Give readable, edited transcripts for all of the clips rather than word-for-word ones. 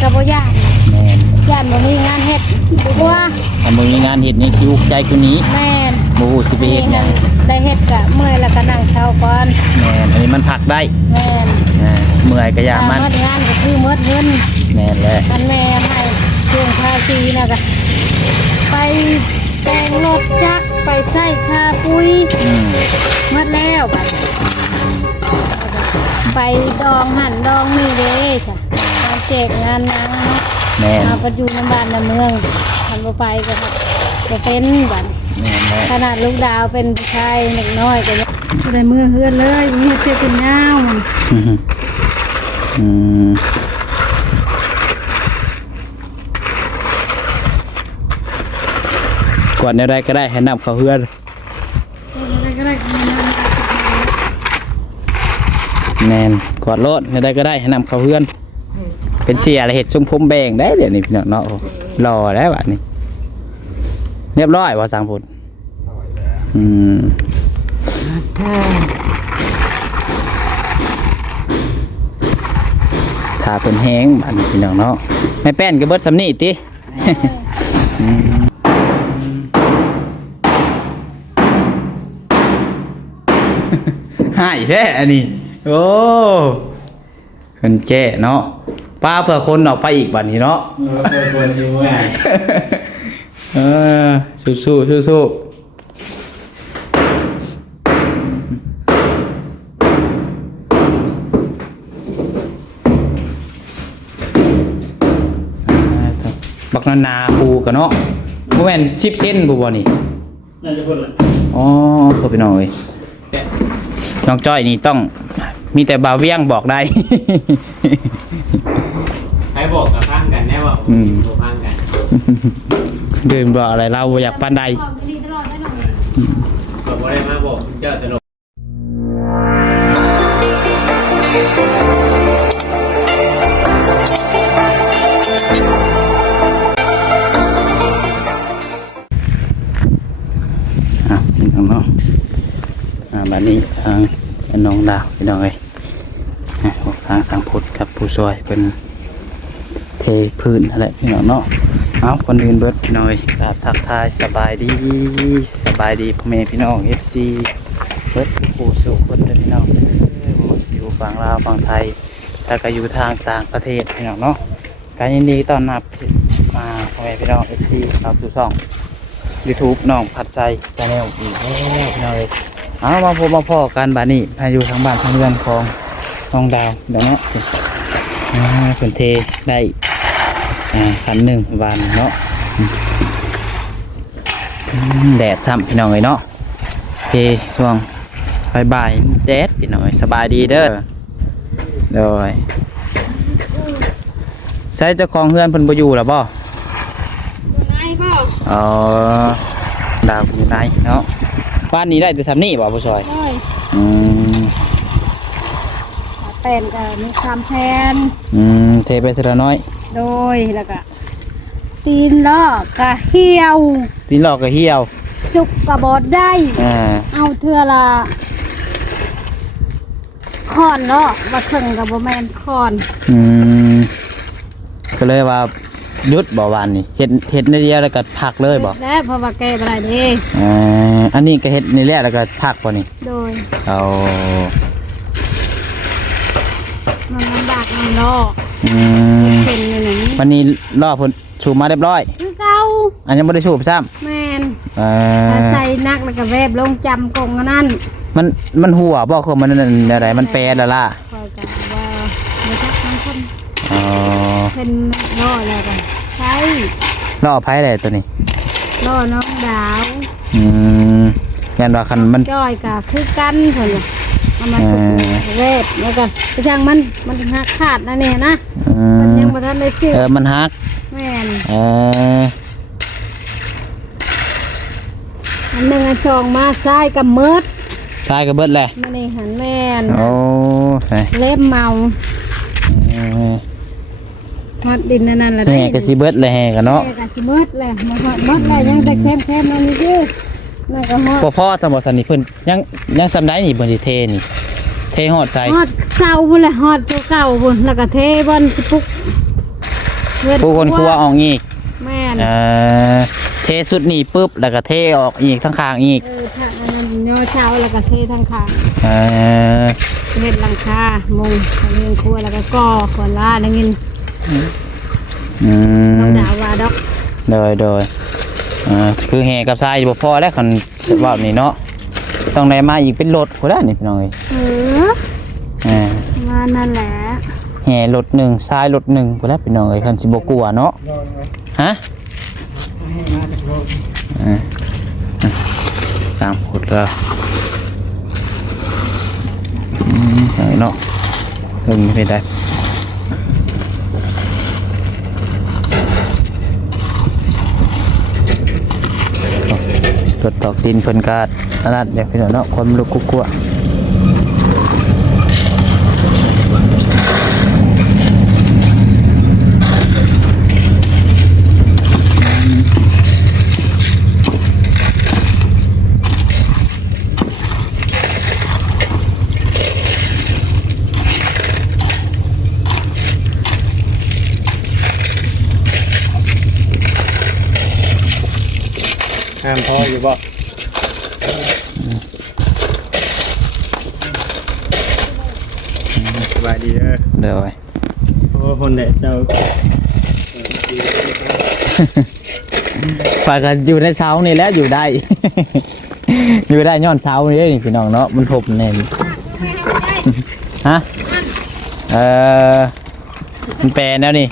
กับบ่ย่านแม่น ย่านบ่มีงานเฮ็ดกว่า ถ้ามึงมีงานเฮ็ดนี่คิวใจกูนี้ แม่น บ่ฮู้สิไปเฮ็ดหยัง ได้เฮ็ดก็เมื่อยแล้วก็นั่งเช้าก่อน แม่นอันนี้มันพักได้ แม่น เมื่อยก็อย่ามัน หมดงานก็คือหมดเงิน แม่นแหละ กันแม่ให้ช่วงภาษีน่ะก็ไปแต่งรถจักรไปใช้ค่าปุ๋ยหมดแล้วบัดไปดองหั่นดองนี่เด้จ้ะงานแจกงานนางเนาะ แม่น มาประอยู่ในบ้านในเมืองทำบ่ไปก็เป็นบัด แม่นแหละ ขนาดลูกดาวเป็นผู้ชายเด็กน้อยก็ยังได้มือเฮือนเลยมีเจ็บเป็นยาวมัน อืมกวาดแนวใดก็ได้ให้นำเข้าเฮือน อะไรก็ได้ก็ไม่นาน แน่นกวาดรถแนวใดก็ได้ให้นำเข้าเฮือน เป็นเสียอะไรเห็ดซุ้มผมแบ่งได้เดี๋ยวนี้พี่น้องเนาะรอแล้วบัดนี้เรียบร้อยว่าสังพุทธถ้าเป็นแห้งบัดนี้พี่น้องเนาะไม่แป้นก็เบิดสำนีติ หายแท้อันนี้โอ้คนแก่เนาะป้าเผื่อคนออกไปอีกบัดนี้เนาะคนอยู่ไงสู้บักนาปูกันเนาะโมเมนต์10 เซนปูบ่นี่น่าจะพูดละอ๋อพอพี่น้องเอ้ยน้องจ้อยนี่ต้องมีแต่บ่าวเวียงบอกได้ ใครบอกกับพังกันแน่ว่าผมพังกัน เดินบอกอะไรเราอยากปานใด ก็บอกได้มาบอกเจ้าตลกพี่น้องเนาะบัดนี้ทางน้องดาวพี่น้องเอ้ยทางสังพุทธกับผู้ช่วยเป็นเทพื้นอะไรพี่น้องเนาะเอาคนอื่นเบิดพี่น้องเอ้ยทักทายสบายดีพ่อแม่พี่น้อง FC เบิดผู้สู่คนเด้อพี่น้องอยู่ฝั่งลาวฝั่งไทยแล้วก็อยู่ทางต่างประเทศพี่น้องเนาะการยินดีต้อนรับมาพ่อแม่พี่น้อง FC เข้าสู่ช่อง YouTube น้องผัดไส้ชาแนลอีกแล้วพี่น้องเอ้ยเอามาพบมาพ่อกันบ้านนี้พาอยู่ทางบ้านทางเรือนของน้องดาวเดี๋ยวนะเป็นเทได้คันหนึ่งวันเนาะแดดซ้ำพี่น้องเลยเนาะเทช่วงบ่ายแดดพี่น้องสบายดีเด้อโดยใช้เจ้าของเฮือนเพิ่นบ่อยู่หรอบ่อ๋อดาวอยู่ไหนเนาะบ้านนี้ได้แต่ซ้ำนี่บ่ผู้ช่วยเป็นมีความแพนเทไปทีละน้อยโดยแล้วก็ตีนลอกกะเหี่ยวตีนลอกกะเหี่ยวสุกกะบดได้เอาเทื่อละคอนเนาะมาถึงกับโบแมนคอนก็เลยว่ายุดบ่วันนี่เห็ดในเดียวแล้วก็ผักเลยบ่แล้วเพราะว่าแกอะไรดีอันนี้ก็เห็ดในแรกแล้วก็ผักบ่นี่โดยเอามันลำบากมันล่อเป็นอย่างนี้วันนี้ล่อผลสูบมาเรียบร้อยคือเก่าอันยังไม่ได้สูบซ้ำแมนใส่นักแล้วก็เวฟลงจำกงนั่นมันหัวบอกคือมันอะไรมันแปรละล่ะคอยกันว่าไม่ทักทั้งคนเป็นล่ออะไรกันใช่ล่อไผ่อะไรตัวนี้ล่อน้องดาวยันว่าคันมันจ้อยกับคือกันเถอะเอามาถูกเวฟแล้วก็ไปช่างมันหักขาดนะเนี่ยนะมันยังบ่ทันได้ซื้อมันหักแม่นอันหนึ่งอันสองมาซ้ายกับมืดซ้ายกับเบิดแหละมานี่หันแม่นโอ้เล็บเมาฮอดดินนั่นแหละนี่กระสีเบิดเลยแห่กันเนาะกระสีเบิดเลยมดเลยยังแต่เข้มนั่นนี่คือนั่นก็ฮอดพ่อสมบัติสันนิเพิ่นยังสำได้นี่บนสิเทนี่เทฮอดใส่ฮอดเสาพุ่นแหละฮอดเก่าพุ่นแล้วก็เทบนปุ๊ก ผู้คนครัวออกอีก แม่น เทสุดนี่ปุ๊บแล้วก็เทออกอีกทั้งข้างอีก ถ้าอันนั้นย่อเช้าแล้วก็เททั้งคาง เออ เฮ็ดหลังคามุงเงินครัวแล้วก็ก่อขอนล่าได้เงิน อื น้อง ม ดาวว่าดอก โดยคือแห่กับทรายบ่พอแล้วคันว่านี่เนาะต้องได้มาอีกเป็นรถพุ่นแล้วนี่พี่น้องเอ้ย มานั่นแหละ แห่รถหนึ่งทรายรถหนึ่งพุ่นแล้วพี่น้องเอ้ยคันสิบ่กลัวเนาะฮะสามพุดก็เนาะเพิ่งไปได้รถตอกดินเพิ่นก็อันนั้นเดี๋ยวพี่น้องเนาะความลุกกุ๊กกัวห้ามพ่ออยู่บ่สบายดีเด้อ เดี๋ยวไว้ โอ้คนเด็กเจ้า ฝากกันอยู่ในเสานี่แหล้วอยู่ได้ อยู่ได้ย้อนเสานี่เด้นี่พี่น้องเนาะมันทบแน่นฮะมันแปลแล้วนี่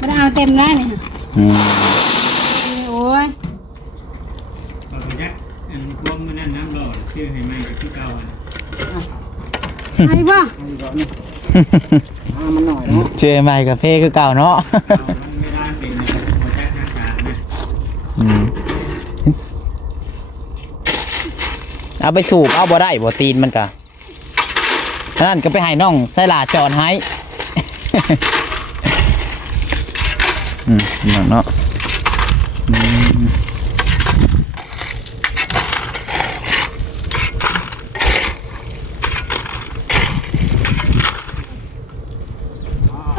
มันเอาเต็มได้เนี่ย อืม โอ้ย เอาไปยักรวมมือนั่นน้ำร้อนชื่อให้ไหมก็คือเก่าอ่ะ ไอ้บ่ มันหน่อยเนาะ เจอใหม่กาแฟคือเก่าเนาะ มันไม่ได้เป็นโปรเจกต์ทางการนะ อืมเอาไปสูบเอาบ่ได้บ่ตีนมันกะนั่นก็ไปให้น้องไส้หลาจอนให้ พี่น้องเนาะอืม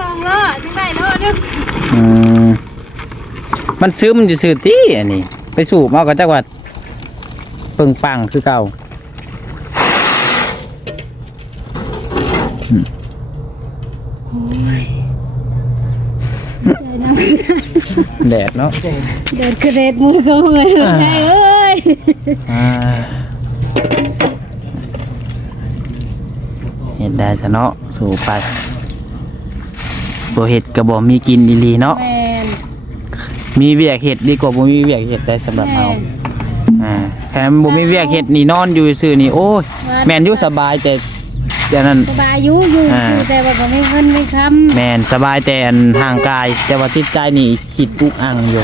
2 ล้อจังได้ล้อนึง อืมมันซื้อมันจะซื้อที่อันนี้ไปสูบเอาก็จักว่าปึงปังคือเก่า ใจนั่ง แดดเนาะ เดินกระเด็ดมือเขาเลยใจเอ้ย เห็ดได้ซะเนาะสู่ไปบ่เห็ดกระบอกมีกินดีๆเนาะ แม่น มีเวียกเห็ดดีกว่าบ่มีเวียกเห็ดได้สำหรับเราแถมบ่มีเวียกเห็ดนี่นอนอยู่ซื่อนี่โอ้ยแม่นอยู่สบายแต่อย่างนั้น สบายอยู่แต่ว่าบ่มีเงินมีคำ แม่นสบายแต่ห่างกายแต่ว่าจิตใจนี่คิดอุกอังอยู่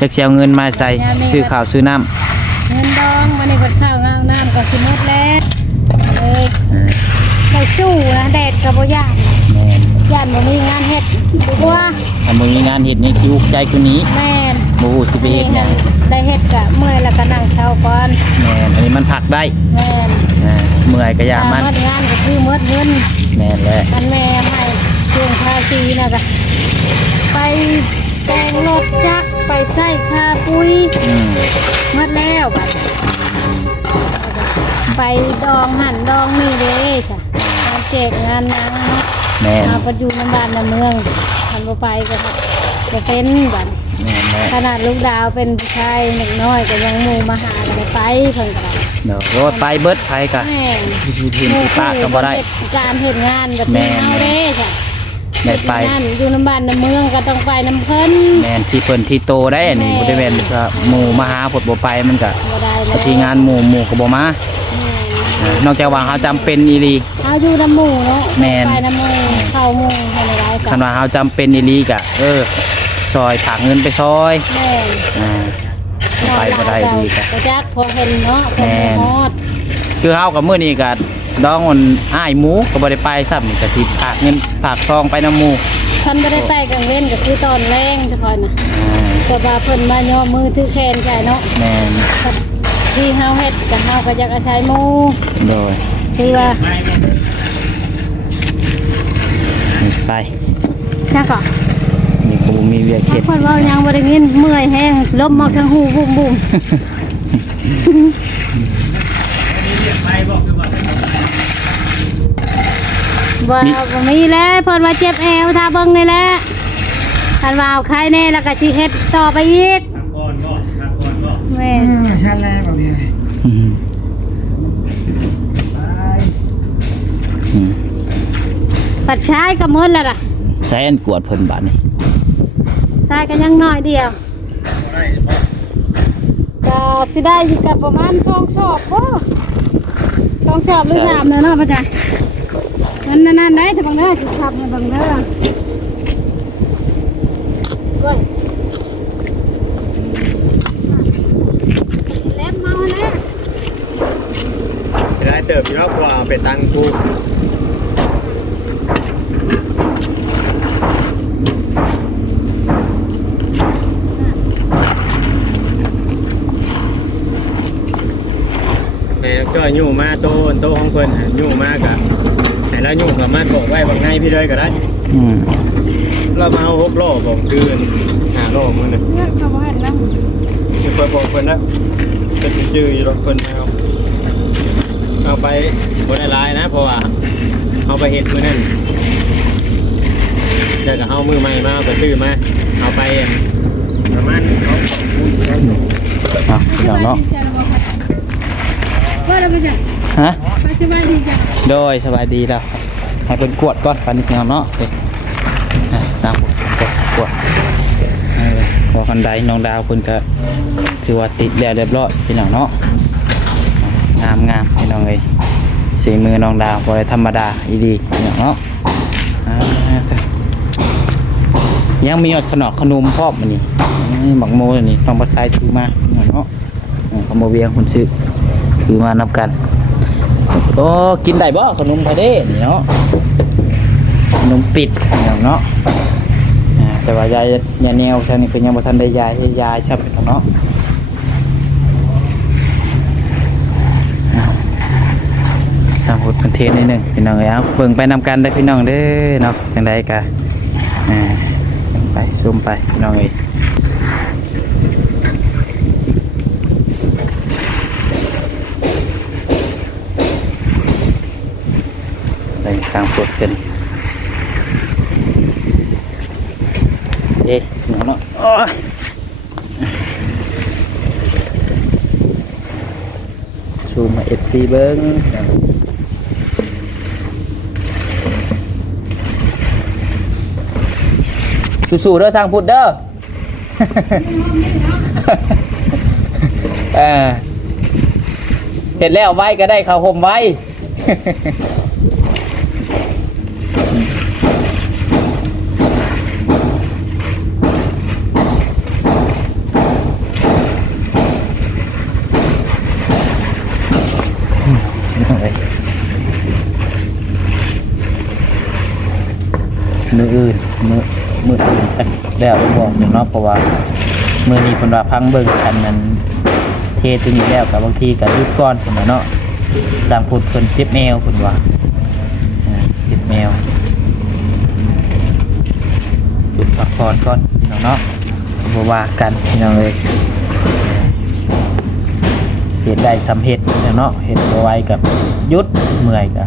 จักสิเอาเงินมาใส่ซื้อข้าวซื้อน้ำ เงินดองมันนี่ก็ข้าวงามน้ำก็สิหมดแล้วเราสู้นะแดดก็บ่ยาก แม่น ย่านบ่มีงานเฮ็ดกว่า ถ้าบ่มีงานเฮ็ดนี่คิวใจกว่านี้ แม่น บ่ฮู้สิไปเฮ็ดหยัง ได้เฮ็ดก็เมื่อยแล้วก็นั่งเช้าก่อน แม่นอันนี้มันพักได้ แม่น เมื่อยก็อย่ามัน หมดงานก็คือหมดเงิน แม่นแหละ มันแม่ให้ช่วงภาษีน่ะก็ไปแต่งรถจักรไปใส่ค่าปุ๋ย อืม หมดแล้วบัดไปดองหั่นดองนี่เด้จ้ะงานแจกงานนางเนาะ แม่น เอาไปอยู่ในบ้านในเมืองทำบ่ไปก็จะเป็นบัด แม่นแหละ ขนาดลูกดาวเป็นผู้ชายเล็กน้อยก็ยังหมู่มาหาก็ได้ไปเพิ่นก็ได้ เดี๋ยวรถไปเบิดไปกะ แม่น ทีทีมปากก็บ่ได้ การเฮ็ดงานแบบ แม่ นี้ น เอาเด้จ้ะ ได้ไป งานอยู่ในบ้านในเมืองก็ต้องไปนำเพิ่น แม่นที่เพิ่นที่โตได้อันนี้บ่ได้แม่นก็หมู่มาหาผดบ่ไปมันก็ บ่ได้แล้ว ที่งานหมู่ก็บ่มา นอกจากว่าเขาจำเป็นอีหลี เอาอยู่นำหมู่เนาะ แม่น ไปนำหมู่เข้าหมู่ให้ได้ คั กัน นว่าเขาจำเป็นอีหลีกะซอยฝากเงินไปซอย แม่น ไปบ่ได้ดีกะ ก็จักพอเห็นเนาะพอ แม่น ฮอด คือเฮากับมื้อนี้ก็ดองมันอ้ายหมูก็บ่ได้ไปซ้ำนี่ก็สิฝากเงินฝากซองไปนำหมู่ ท่านบ่ได้ไปกลางเว้นก็คือตอนแรงเฉพาะน่ะก็ว่าเพิ่นมาย่อมือถือแขนใช่เนาะ แม่น ที่เฮาเฮ็ดก็เฮาก็อยากอาศัยหมู่ โดย คือว่า ไป ช่ก่อน นี่ก็บ่มีเวียกเฮ็ด คนเว่ายังบ่ได้ยินเมื่อยแห้งลมมาทางหูบุ่มบุ่ม นี่เรียกไปบอกคือว่า บ่บ่มีแล้วเพิ่นว่าเจ็บแอวถ้าเบิ่งนี่แหละคันว่าเอาใครแน่แล้วก็สิเฮ็ดต่อไปอีก ทำก่อนก็ทำก่อนก็ แม่ ใช่แล้วแบบนี้ อืมอืม ปัดชายก็หมดแล้วล่ะ ใช้อันกวดเพิ่นบาดนี่ ชายก็ยังน้อยเดียว ได้เพราะ ก็สิได้อยู่กับประมาณ2 สอบบ่2 สอบหรือ3แล้วเนาะพ่อจ๋านั่นๆได้ถ้าบังเด้อสิขับมาบังเด้อเว้ยเล็บเมาแล้ว ได้เติบอยู่รอบกว่าเป็นตังกูแม่ก็อยู่มาโตของเพิ่นอยู่มากะแต่แล้วอยู่กับมาบอกไว้บางไงพี่เลยก็ได้ อืม เรามาเอา6 โลบอกเดือน5 โลมื้อนึง เนี่ยเขาบ่ให้แล้ว เพิ่นบอกเพิ่นแล้วเป็นจื้ออยู่หรอกเพิ่นเอาไปบ่ได้หลายนะเพราะว่าเอาไปเฮ็ดมื้อนั้นเดี๋ยวก็เอามือใหม่มาเอาไปซื้อมาเอาไปประมาณเขา เอาพี่น้องเนาะ เพื่อเราไปจ้ะ ฮะ ไปสบายดีจ้ะ โดยสบายดีแล้วให้เป็นกวดก่อนปานนี้พี่น้องเนาะสร้างกวดพอคันใดน้องดาวเพิ่นก็ถือว่าติดแล้วเรียบร้อยพี่น้องเนาะงามพี่น้องเอ้ยสีมือน้องดาวบ่ได้ธรรมดาอีดีพี่น้องเนาะยังมีขนมพร้อมมื้อนี้บักโมนี่ต้องบ่ใช้ถือมาพี่น้องเนาะขโมยเวียงคนซื้อถือมานับกันโอ้กินได้บ่ขนมพอเด้นี่เนาะขนมปิดเนาะแต่ว่ายาแนวฉันนี่คือยังบ่ทันได้ยายชับเนาะสร้างพุทธประเทศนิดนึงพี่น้องเอ้ยเอาเบิ่งไปนำกันได้พี่น้องเด้อเนาะจังได๋ก็ไปซูมไปพี่น้องเอ้ยสร้างปวดกันเอ๊ะเนาะชูมา FC เบิ้งสู้ๆเด้อสร้างพุทธเด้อ เห็นแล้วไว้ก็ได้ข้าวห่มไว้ มืออื่นจักแล้วบอกอยู่เนาะเพราะว่ามือนี้เพิ่นว่าพังเบิ่งอันนั้นเทตัวนี้แล้วกับบางทีก็หยุดก่อนเพิ่นว่าเนาะสร้างพุทธเพิ่นเจ็บแมวเพิ่นว่าเจ็บแมวหยุดพักผ่อนก่อนพี่น้องเนาะบ่ว่ากันพี่น้องเอ้ยเฮ็ดได้สำเร็จเนาะเฮ็ดบ่ไหวกับหยุดเมื่อยก็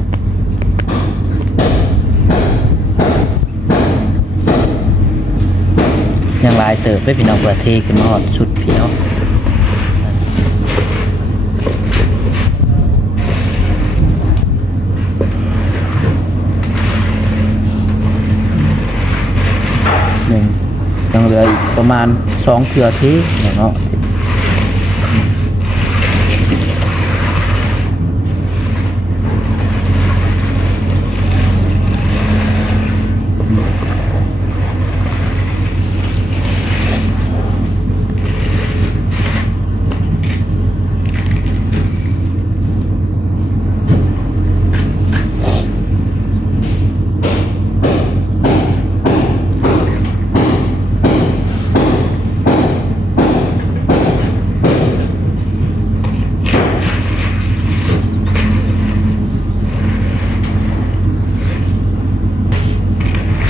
ยังหลายเติบได้พี่น้องประเทศขึ้นมาฮอดสุดพี่น้องยังเหลืออีกประมาณ2 เทื่อที่เนาะ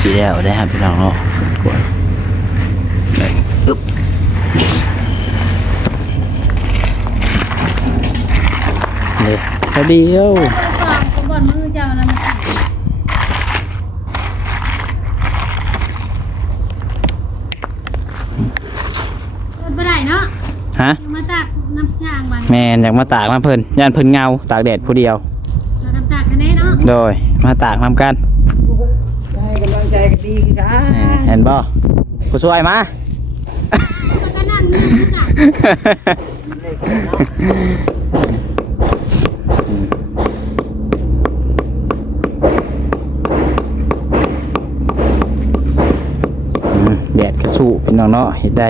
สีแล้วได้ครับพี่น้องเนาะกดเลยอึ๊บเลยพอดีเอ้า ก็บ่อนมือเจ้านะมันบ่ได้เนาะ ฮะ มาตักน้ำช่างบัด แม่นอยากมาตากน้ำเพิ่นย่านเพิ่นเงาตากแดดผู้เดียว เราทำตักกันแน่เนาะ โดยมาตากน้ำกัน ให้กำลังใจกันดีกัน เห็นบ่ผู้ช่วยมา มันก็นั่งนึกอ่ะ แดดกระสู้พี่น้องเนาะเห็นได้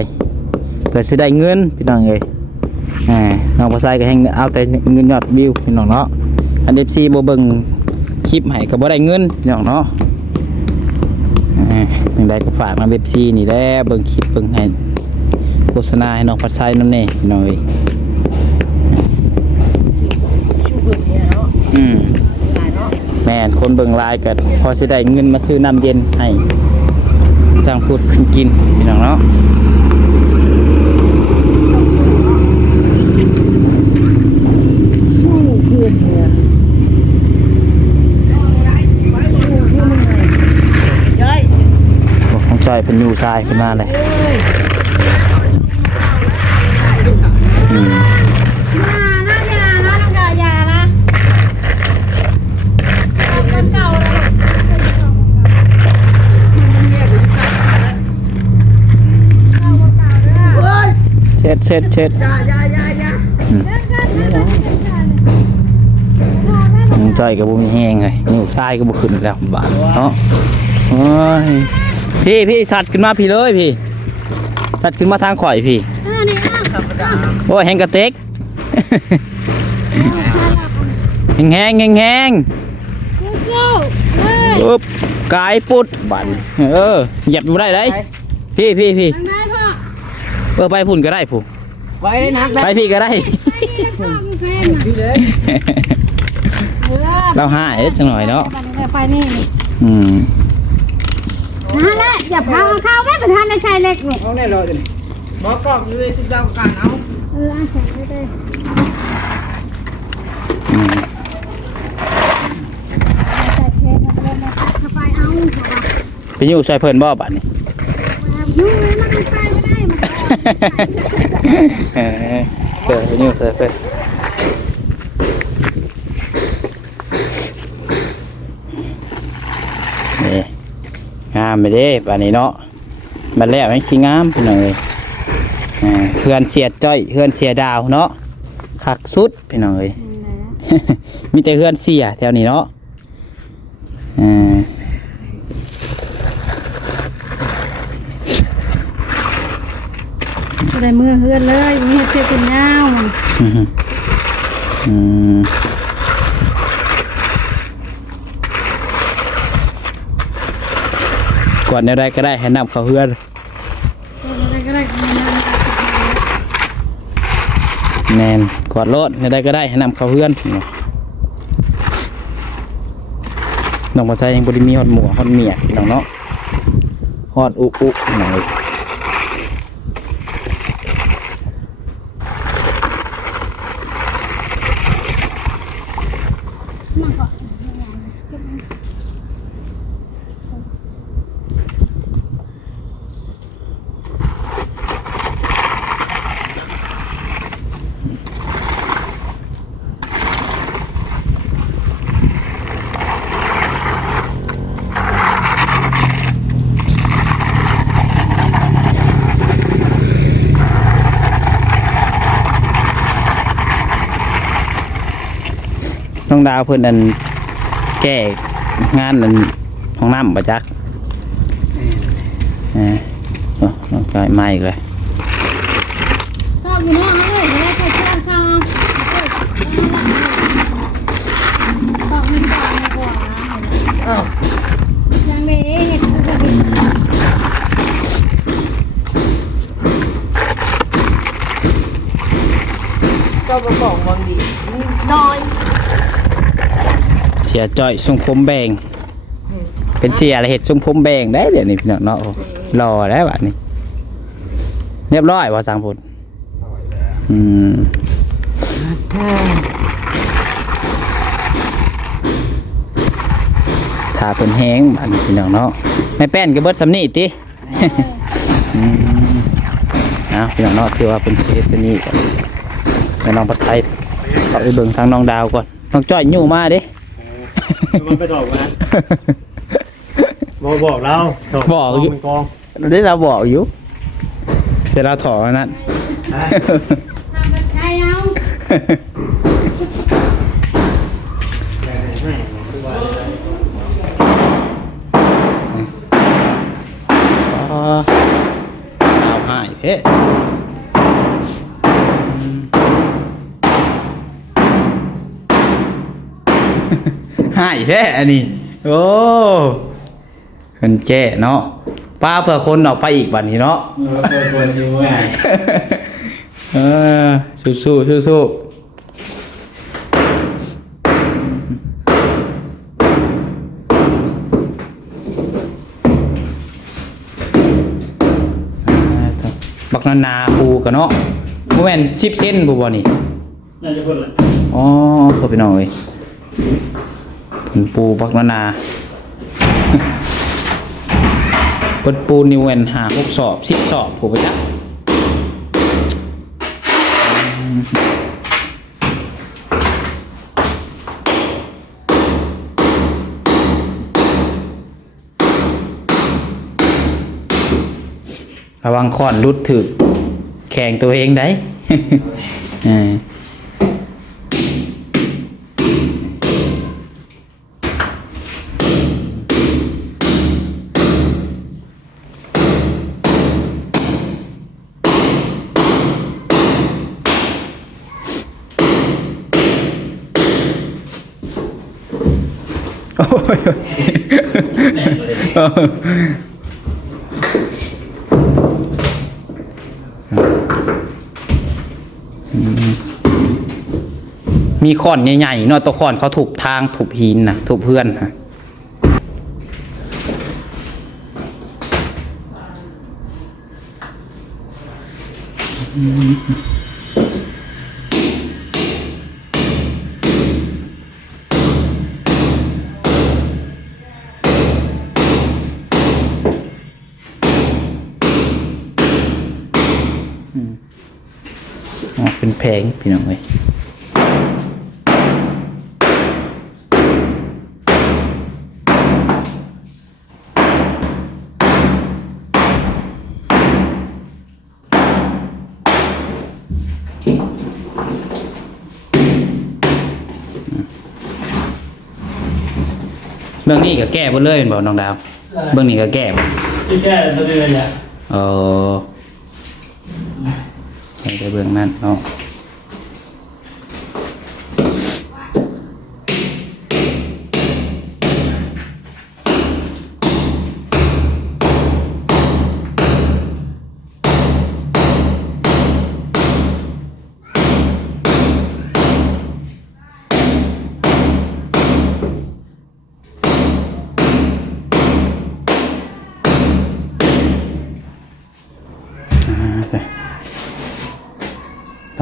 เพื่อสิได้เงินพี่น้องเอ้ยน้องบ่ใส่ก็แฮงเอาแต่เงินยอดวิวพี่น้องเนาะอัน FC บ่เบิ่งคลิปให้ก็บ่ได้เงินพี่น้องเนาะจังไดก็ฝากน้อง FC นี่แหละเบิ่งคลิปเบิ่งให้โฆษณาให้น้องปัดไซนำแน่พี่น้องเอ้ย ชูเบิร์เนี่ยเนาะ หลายเนาะ แม่นคนเบิ่งหลายก็พอสิได้เงินมาซื้อน้ำเย็นให้สร้างพูดเพิ่นกินพี่น้องเนาะ สู้เพื่อนเนี่ยสู้เพื่อนมึงไงย้าย ของจอยเป็นอยู่ทรายขึ้นมาเลย เอ้ย อืม ยานะน้องดายานะกันเก่าแล้ว เอ้ย เช็ด อย่า ของจอยกับบุ้มแห้งเลยอยู่ทรายก็บุขึ้นแล้วบาดเนาะโอ้ยพี่สัตว์ขึ้นมาพี่เลยพี่สัตว์ขึ้นมาทางข่อยพี่ นี่อ่ะ ธรรมดา โอ้ยแห้งกระเต็ก แห้ง สู้ๆเฮ้ย ปุ๊บกายปุดบันเหยียบอยู่ได้เลยพี่ ทางไหนพ่อ ไปพุ่นก็ได้ผู้ ไว้ได้นักได้ ไปพี่ก็ได้ ไปนี่พ่อมึงแฟน พี่เลย เราหาเอ็ดจังหน่อยเนาะ ไปนี่ อืม นั่นแหละอย่าพาเข้าไม่ประทานในชายเล็กหรอก เอาแน่รอเลยหมอกอกอยู่เลยทุกเจ้าการเอา อาใส่ไม่ได้ อืม ใส่เทนอะไรมาเข้าไปเอา ไปอยู่ใส่เพิ่นบ่บัดนี้ ยุ่งเลยมันใส่ไม่ได้มัน ไปอยู่ใส่เพิ่นนี่งามไปเด้บัดนี้เนาะบัดแล้วให้สิงามพี่น้องเอ้ยเพื่อนเสียจ้อยเพื่อนเสียดาวเนาะคักสุดพี่น้องเอ้ย มีแต่เพื่อนเสียแถวนี้เนาะได้มือเฮือนเลยมีเสื้อกันยาวมัน ก่อนแนวใดก็ได้ให้นำเขาเพื่อน อะไรก็ได้ แนนกอดรถแนวใดก็ได้ให้นำเขาเพื่อนน้องมาใช้ยังบริมีฮอดหมูฮอดเมียน้องเนาะฮอดอุหน่อยน้องดาวเพิ่นอันแก้งานอันห้องน้ำประจักน้องกายมาอีกเลย ชอบอยู่เนาะเฮ้ยแล้วก็ชอบข้าวต้องมีก่อนดีกว่า อ้าว ยังไม่เห็น เจ้าประกอบมันดีน้อย เสียจ้อยทรงผมแบ่งไป เป็นเสียอะไรเห็ดซุ้มผมแบงได้เดี๋ยวนี้พี่น้องเนาะรอแล้วบัดนี้เรียบร้อยว่าสังพุทธถ้าเป็นแห้งบัดนี้พี่น้องเนาะแม่แป้นก็เบิดสำนีติพี่น้องเนาะที่ว่าเป็นเคสตัวนี้ก่อนไปน้องปัดไทยเอาไปเบิ่งทางน้องดาวก่อนน้องจ้อยยู่มาดิ มันไปถอดนะบอกเราบอกอยู่กอง ได้เราบอกอยู่เดี๋ยวเราถอดนั้น ทำเป็นใช่เอา เอาหายเพ่หายแท้อันนี้โอ้คนแก่เนาะป้าเผื่อคนออกไปอีกวันนี้เนาะคนอยู่ไง สู้บักนาปูกันเนาะโมเมนต์10 เซนปูบ่นี่น่าจะเพิ่นละอ๋อพอไปหน่อยปูบักนาเปิดปูนิเวนหา6 สอบ10 สอบปูไปจ้ะระวังค้อนรุดถึกแข่งตัวเองได้ โอ้ยมีค้อนใหญ่ๆเนาะตัวค้อนเขาถูกทางถูกหินนะถูกเพื่อนฮะเป็นแพงพี่น้องเว้ยเบื้องนี้ก็แก้บ่เลยบอกน้องดาวเบื้องนี้ก็แก้บ่แก้บ่เลยอ่ะให้ได้เบื้องนั้นเนาะ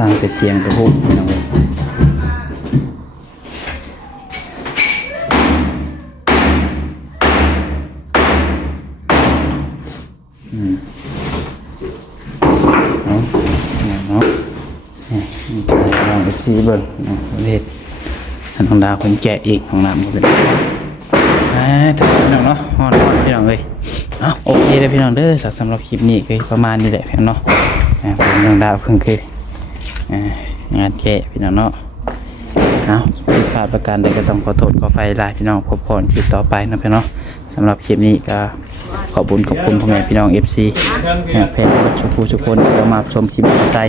ฟังแต่เสียงกระพุ้งพี่น้องเว้ยเนาะลองไปซีเบิ่งเฮ็ดน้องดาวคนแกะอีกของน้ำก็เป็นถึงพี่น้องเนาะฮอดพี่น้องเอ้ยโอเคเลยพี่น้องเด้อสำหรับคลิปนี้ก็ประมาณนี้แหละพี่น้องเนาะน้องดาวเพิ่งคืองานแกะพี่น้องเนาะผิดพลาดประการใดก็ต้องขอโทษขอไฟลายพี่น้องพบพรคลิปต่อไปนะพี่น้องสำหรับคลิปนี้ก็ขอบคุณพ่อแม่พี่น้อง FC แพร่ทุกคนที่เรามาชมคลิปใส่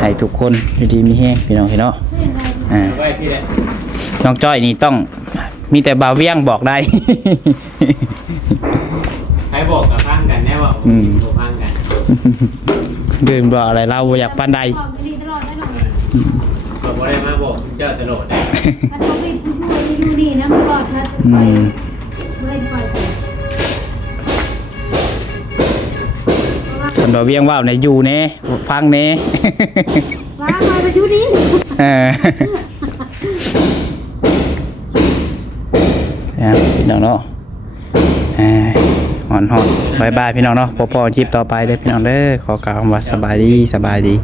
ให้ทุกคนดีมีแห้งพี่น้องเนาะน้องจ้อยนี่ต้องมีแต่บ่าวเวียงบอกได้ ใครบอกกับพังกันแน่ว่าพังกันดื่มบอกอะไรเราอยากปานใด บอกว่าได้มาบอกเจ้าตลอดได้ ไปดูดีนะปลอดภัย อื ไป ม เมื่อยปล่อยไป คนบ่เวียงว่าวในอยู่แน่ฟังแน่ ว้าไปดูดี เออพี่น้องเนาะหอนบายบายพี่น้องเนาะพอคลิปต่อไปเด้อพี่น้องเด้อขอกล่าวคำว่าสบายดี